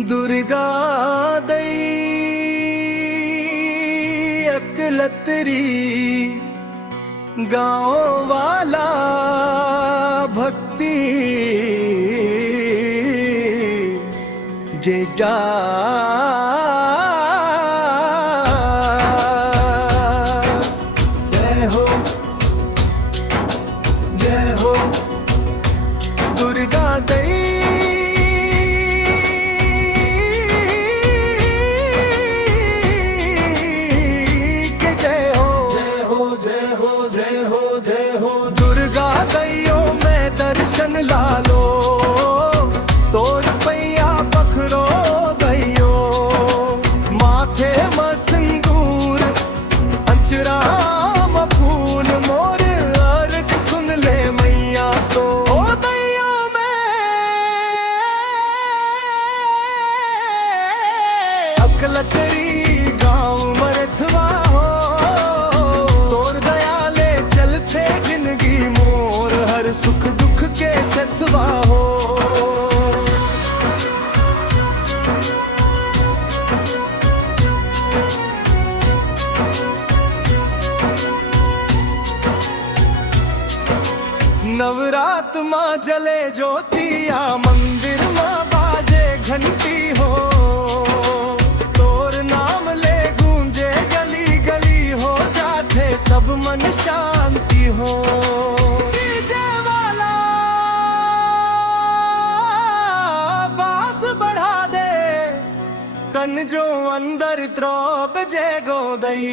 दुर्गा दई अकलतरी गाँव वाला भक्ति जे जा जय हो जय हो दुर्गा दई के जय हो जय हो जय हो जय हो दुर्गा दैयो मैं दर्शन लालो तोर पैया पखरो गयो माथे में सिंदूर अंचरा में फूल मोर अर्ज सुन ले मैया तो दैयो मैं अकलतरी गाँव मरथवा हो तोर दयाले चलते जिंदगी मोर हर सुख दुख के सथवा हो नवरात माँ जले ज्योतिया मंदिर माँ बाजे घंटी हो तोर नाम ले गूंजे गली गली हो जाते सब मन शांति हो डीजे वाला बास बढ़ा दे तन जो अंदर त्रोब जे गोदई